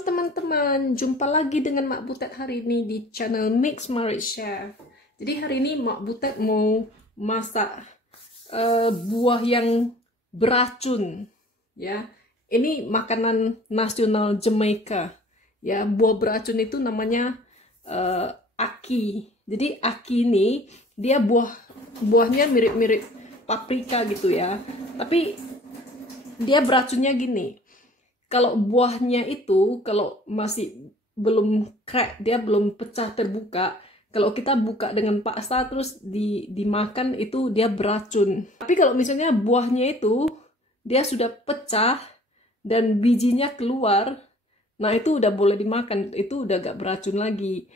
Halo teman-teman, jumpa lagi dengan Mak Butet hari ini di channel Mixed Marriage Chef. Jadi hari ini Mak Butet mau masak buah yang beracun, ya. Ini makanan nasional Jamaika, ya. Buah beracun itu namanya aki. Jadi aki ini dia buahnya mirip-mirip paprika gitu ya. Tapi dia beracunnya gini. Kalau buahnya itu, kalau masih belum crack, dia belum pecah terbuka, kalau kita buka dengan paksa terus dimakan itu dia beracun. Tapi kalau misalnya buahnya itu, dia sudah pecah dan bijinya keluar, nah itu udah boleh dimakan, itu udah gak beracun lagi.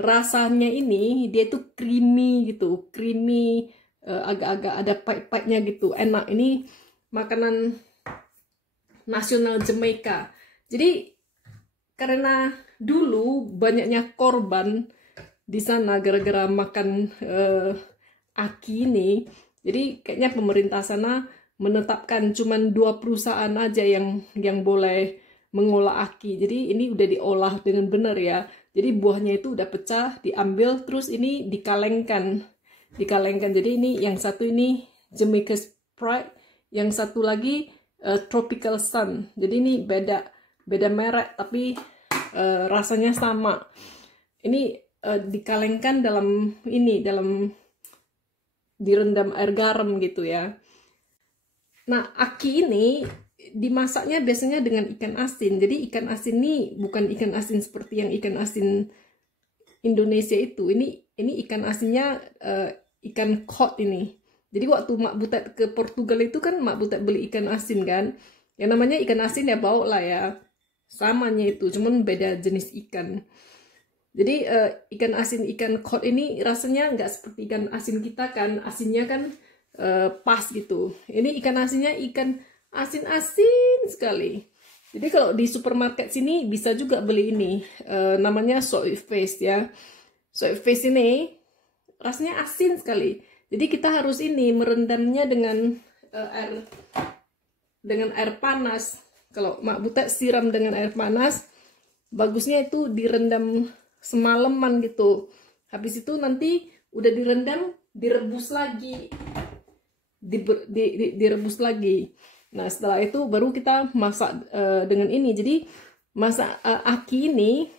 Rasanya ini, dia itu creamy gitu, creamy, agak-agak ada pahit-pahitnya gitu, enak. Ini makanan nasional Jamaika. Jadi karena dulu banyaknya korban di sana gara-gara makan aki ini, jadi kayaknya pemerintah sana menetapkan cuman 2 perusahaan aja yang boleh mengolah aki. Jadi ini udah diolah dengan benar ya. Jadi buahnya itu udah pecah, diambil, terus ini dikalengkan. Jadi ini yang satu ini Jamaica's Pride, yang satu lagi Tropical Sun. Jadi ini beda merek tapi rasanya sama. Ini dikalengkan direndam air garam gitu ya. Nah, aki ini dimasaknya biasanya dengan ikan asin. Jadi ikan asin ini bukan ikan asin seperti yang ikan asin Indonesia itu. Ini ikan asinnya ikan cod ini. Jadi waktu Mak Butet ke Portugal itu kan Mak Butet beli ikan asin kan. Yang namanya ikan asin ya bau lah ya. Samanya itu, cuman beda jenis ikan. Jadi ikan asin, ikan cod ini rasanya nggak seperti ikan asin kita kan. Asinnya kan pas gitu. Ini ikan asinnya ikan asin-asin sekali. Jadi kalau di supermarket sini bisa juga beli ini. Namanya soy face ya. Soy face ini rasanya asin sekali. Jadi kita harus ini merendamnya dengan air panas. Kalau Mak Butet siram dengan air panas, bagusnya itu direndam semalaman gitu. Habis itu nanti udah direndam, direbus lagi. Direbus lagi. Nah, setelah itu baru kita masak dengan ini. Jadi masak aki ini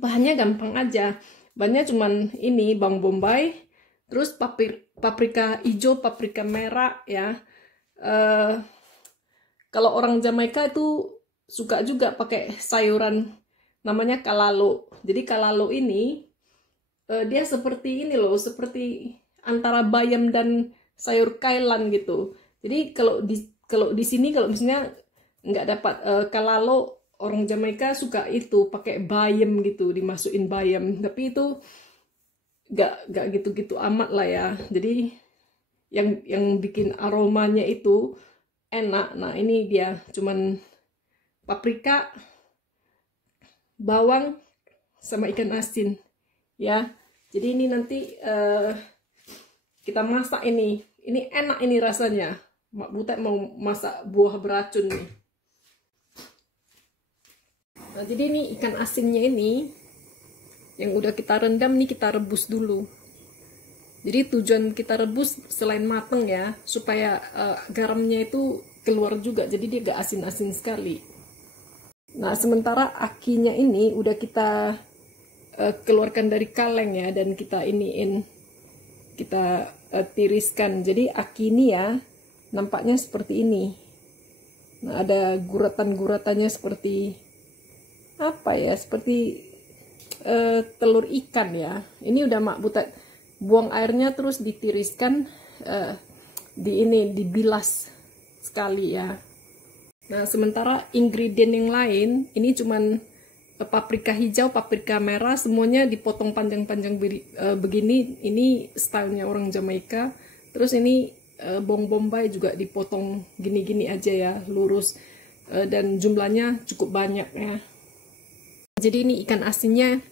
bahannya gampang aja. Bahannya cuman ini bawang bombay, terus paprika hijau, paprika merah ya. Kalau orang Jamaika itu suka juga pakai sayuran namanya kalalo. Jadi kalalo ini dia seperti ini loh, seperti antara bayam dan sayur kailan gitu. Jadi kalau di sini kalau misalnya nggak dapat kalalo, orang Jamaika suka itu pakai bayam gitu, dimasukin bayam. Tapi itu gak gitu-gitu amat lah ya. Jadi yang bikin aromanya itu enak. Nah ini dia cuman paprika, bawang sama ikan asin ya. Jadi ini nanti kita masak ini enak ini rasanya. Mak Butet mau masak buah beracun nih. Nah jadi ini ikan asinnya ini yang udah kita rendam nih kita rebus dulu. Jadi tujuan kita rebus selain mateng ya, supaya garamnya itu keluar juga, jadi dia gak asin-asin sekali. Nah sementara akinya ini udah kita keluarkan dari kaleng ya, dan kita tiriskan. Jadi aki ini ya nampaknya seperti ini. Nah ada guratan-guratannya seperti apa ya, seperti telur ikan ya. Ini udah Mak Butet buang airnya, terus ditiriskan, dibilas sekali ya. Nah sementara ingredient yang lain ini cuman paprika hijau, paprika merah, semuanya dipotong panjang-panjang begini. Ini stylenya orang Jamaika. Terus ini bawang bombay juga dipotong gini-gini aja ya, lurus, dan jumlahnya cukup banyak ya. Jadi ini ikan asinnya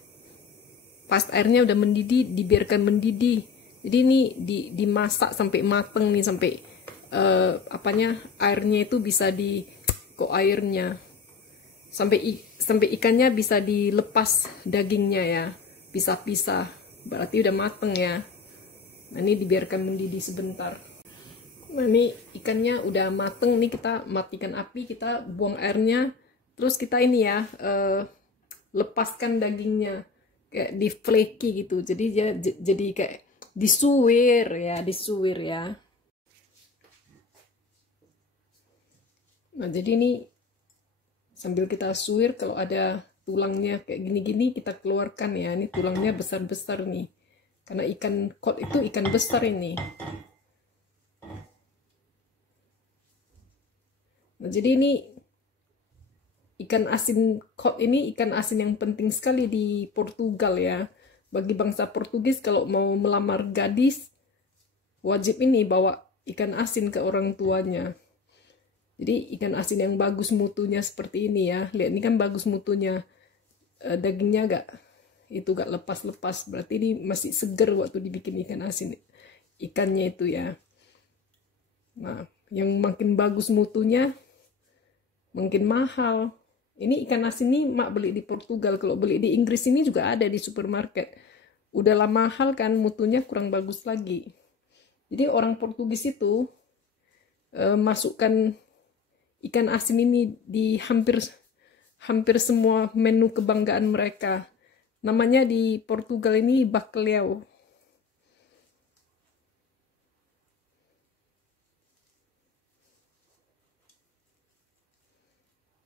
pas airnya udah mendidih, dibiarkan mendidih. Jadi ini dimasak sampai mateng nih, sampai airnya itu bisa kok airnya. sampai ikannya bisa dilepas dagingnya ya, pisah-pisah, berarti udah mateng ya. Nah ini dibiarkan mendidih sebentar. Nah ini ikannya udah mateng nih, kita matikan api, kita buang airnya, terus kita ini ya lepaskan dagingnya kayak di flaky gitu, jadi dia jadi kayak disuwir ya. Nah jadi ini sambil kita suwir, kalau ada tulangnya kayak gini-gini kita keluarkan ya. Ini tulangnya besar-besar nih, karena ikan cod itu ikan besar ini. Nah jadi ini ikan asin cod ini ikan asin yang penting sekali di Portugal ya. Bagi bangsa Portugis kalau mau melamar gadis, wajib ini bawa ikan asin ke orang tuanya. Jadi ikan asin yang bagus mutunya seperti ini ya. Lihat ini kan bagus mutunya. Dagingnya gak lepas-lepas. Berarti ini masih seger waktu dibikin ikan asin. Ikannya itu ya. Nah, yang makin bagus mutunya makin mahal. Ini ikan asin ini mak beli di Portugal. Kalau beli di Inggris ini juga ada di supermarket. Udahlah mahal kan, mutunya kurang bagus lagi. Jadi orang Portugis itu masukkan ikan asin ini di hampir semua menu kebanggaan mereka. Namanya di Portugal ini bacalhau.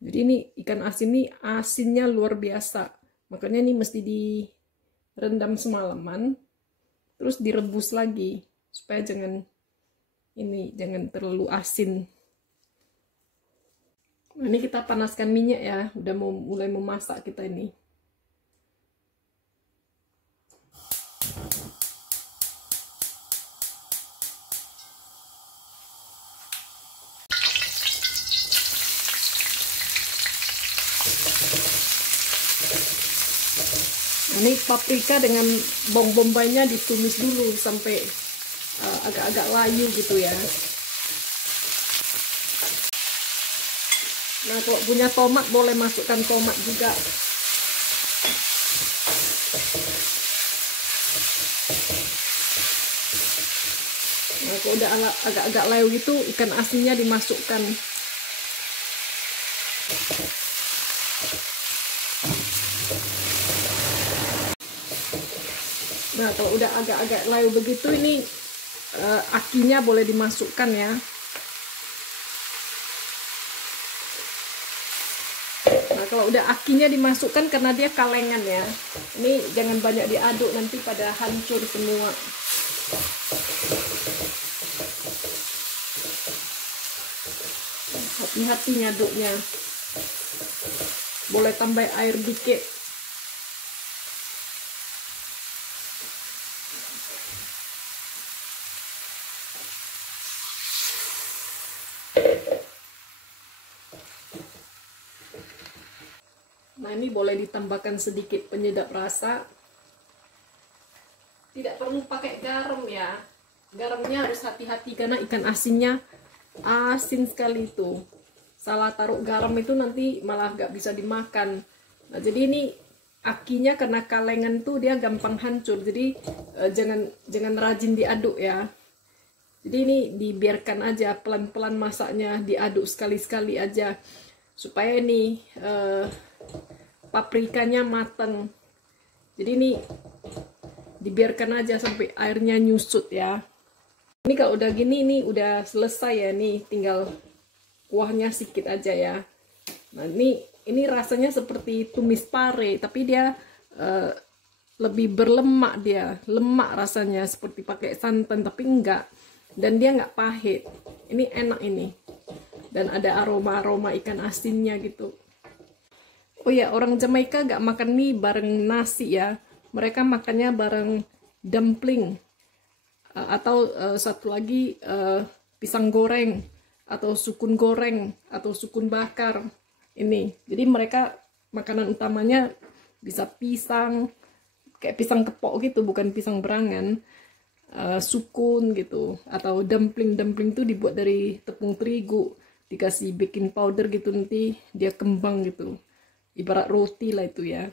Jadi ini ikan asin ini asinnya luar biasa. Makanya ini mesti direndam semalaman, terus direbus lagi supaya jangan terlalu asin. Nah, ini kita panaskan minyak ya, udah mau mulai memasak kita ini. Nah, ini paprika dengan bawang bombaynya ditumis dulu sampai agak-agak layu gitu ya. Nah kalau punya tomat boleh masukkan tomat juga. Nah kalau udah agak-agak layu gitu, ikan asinnya dimasukkan. Nah kalau udah agak-agak layu begitu, ini akinya boleh dimasukkan ya. Nah kalau udah akinya dimasukkan, karena dia kalengan ya, ini jangan banyak diaduk, nanti pada hancur semua. Hati-hati ngaduknya, boleh tambah air dikit. Nah ini boleh ditambahkan sedikit penyedap rasa. Tidak perlu pakai garam ya. Garamnya harus hati-hati karena ikan asinnya asin sekali itu. Salah taruh garam itu nanti malah gak bisa dimakan. Nah jadi ini akinya karena kalengan tuh dia gampang hancur. Jadi jangan rajin diaduk ya. Jadi ini dibiarkan aja pelan-pelan masaknya, diaduk sekali-sekali aja supaya ini paprikanya matang. Jadi ini dibiarkan aja sampai airnya nyusut ya. Ini kalau udah gini, ini udah selesai ya, nih tinggal kuahnya sedikit aja ya. Nah ini rasanya seperti tumis pare, tapi dia lebih berlemak, dia lemak rasanya seperti pakai santan, tapi enggak, dan dia nggak pahit. Ini enak ini, dan ada aroma ikan asinnya gitu. Oh ya, orang Jamaika gak makan mie bareng nasi ya. Mereka makannya bareng dumpling. Atau satu lagi pisang goreng. Atau sukun goreng. Atau sukun bakar. Ini. Jadi mereka makanan utamanya bisa pisang. Kayak pisang kepok gitu, bukan pisang berangan. Sukun gitu. Atau dumpling. Dumpling itu dibuat dari tepung terigu. Dikasih baking powder gitu, nanti dia kembang gitu. ibarat roti lah itu ya.